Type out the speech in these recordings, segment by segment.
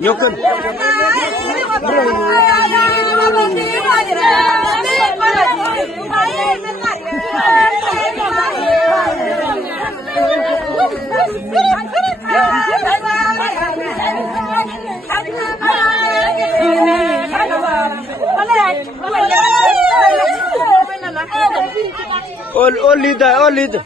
Yokun. All leader.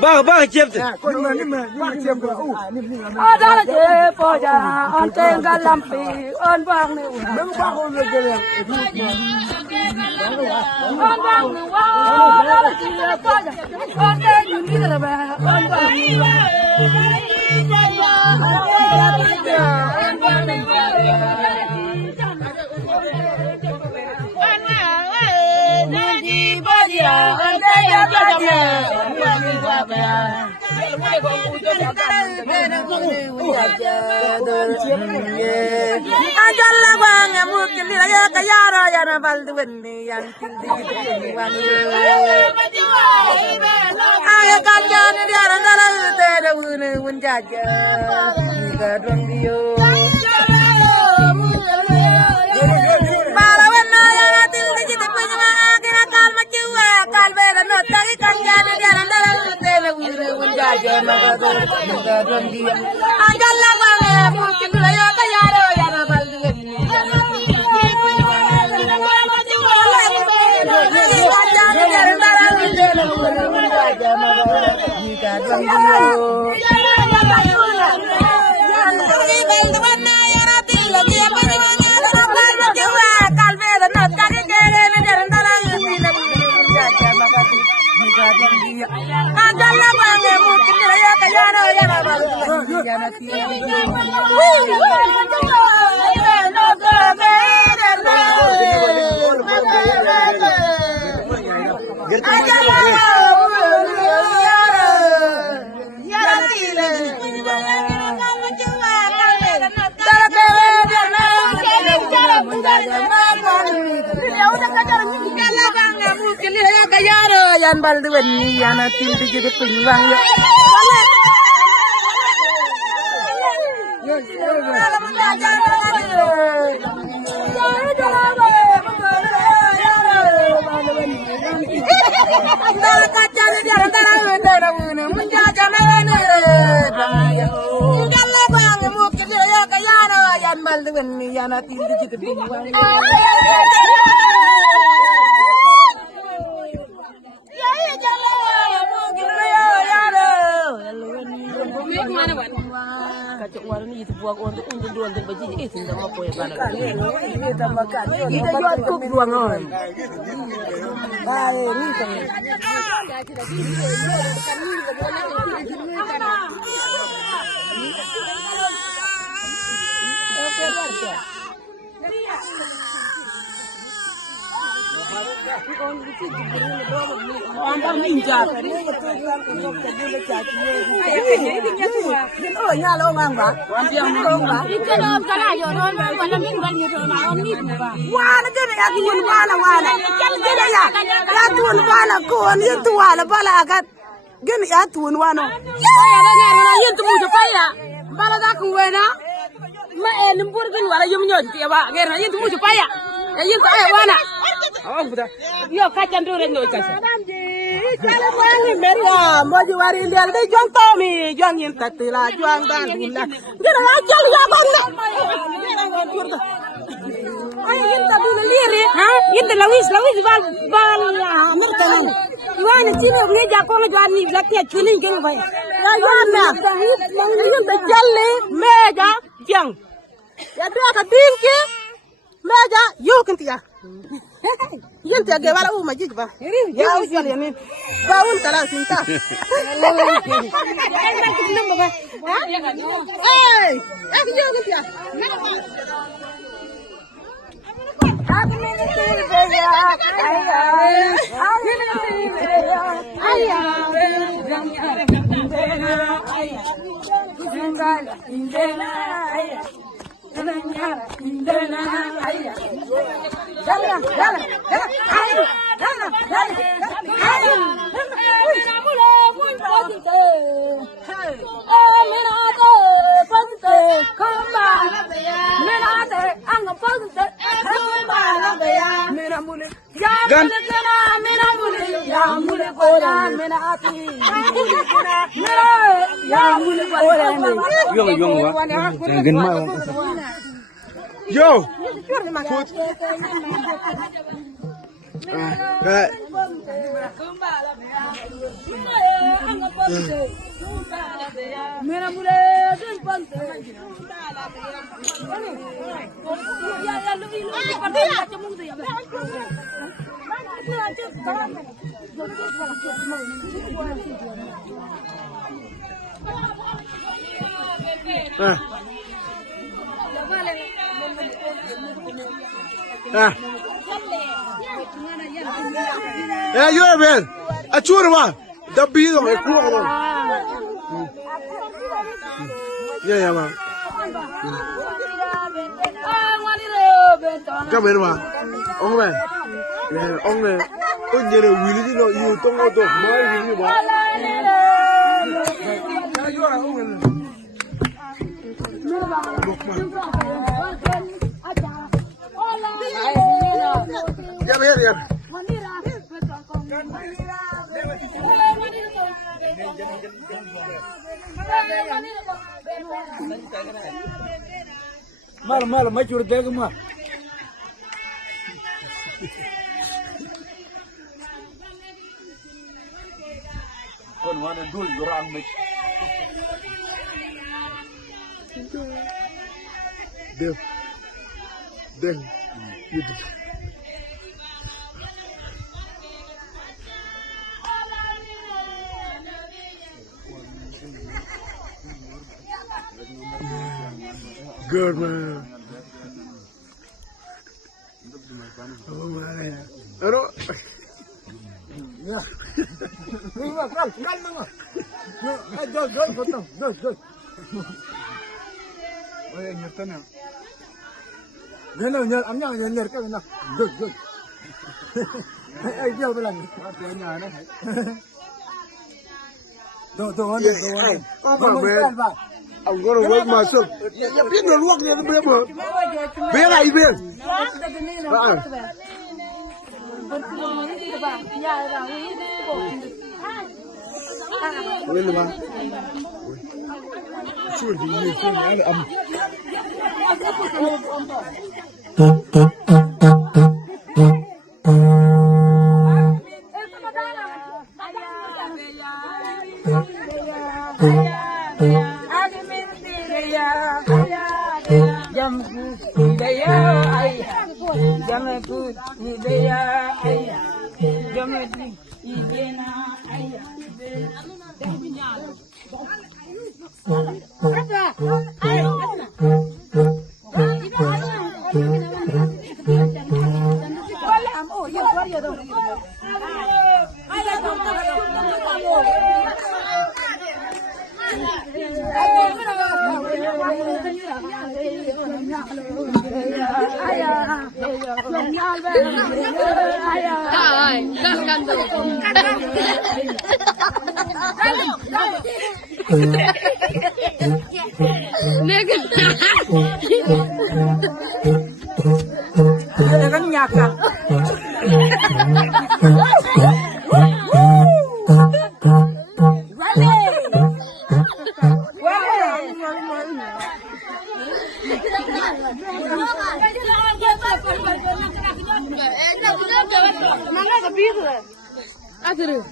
Bah cipta. Ada je poja, ante galampi, on bang ne. On bang ne wa, ada je poja, ante yuni ne ba, on bang ne. Ajalla bang mungkin dia kayara ya na baldu wenni yang tinggi bang ayo kanjan dia randala tere wune wunjaja ga dong dio para wenna ya na tinggi jite penga kira kal majuwa kal bera no tagi kanjan dia randala tere wune wunjaja ga dong dio ajalla bang mungkin dia kayara ya na baldu wenni Yan balde wenni yana tildi jide pinwang ya kacau warna itu buang untuk dua untuk baju itu tidak mau poin mana? Kita makan, kita jual kok buang orang. Baik, ini kan. Orang minjat. Oh, nyala orang ba? Itu dah kalau yo orang mana min banyu tu orang ni ba. Wah, nak kena ya tuan bala wala. Kena ya. Ya tuan bala ko ni tu wala bala akat. Kena ya tuan wana. Oh ya dah ni na yin tu mu paya. Bala dah ku wena. Ma lembur kan wala yum nyot ya ba. Kena yin tu mu paya. Yin tu ay wana. Awak buta. Yo kacang tu renno kacang. Kalau wangi merah, mau jual ini ada jual tomi, jual yang tatila, jual bandila. Dia nak jual apa nak? Ayo kita dulu lirik, ha? Kita lawis bal mereka ni. Iwan cina punya jago ngejual ni, laki cina keng bay. Ya Iwan na, kita jalan meja jang. Ya tu akan tinggi meja, yuk kentia. Yang tiada wala majid ba. Ya usial yang ni. Baun kalau cinta. Yo. Ya yo ben. Achur ma. Dabido me kuwa. Ya ma. Kamen ma. Ong me. Ong me. Onjere wili di no yu tongo do mai wili ba. Ya ver ya. Mal majur deg ma. Kon mana dul orang mek. Deh. Gitu. Good man. Oh man. Aduh. Ya. Mama, kal mama. Jol, potong. Jol. Oh ya nyertan ya. Nyal, amnya nyal ka na. Jol. Ay, jol bilang. Artinya aneh. Do. Apa man? Ông có đồ vớt mà sụp. Ya biết nó luộc nha nó biết mà. Biết này biết. Vâng. Lên rồi mà. Chui thì nhiều khi nó là âm. Kan nyaka. Mana ke biru? Aduh.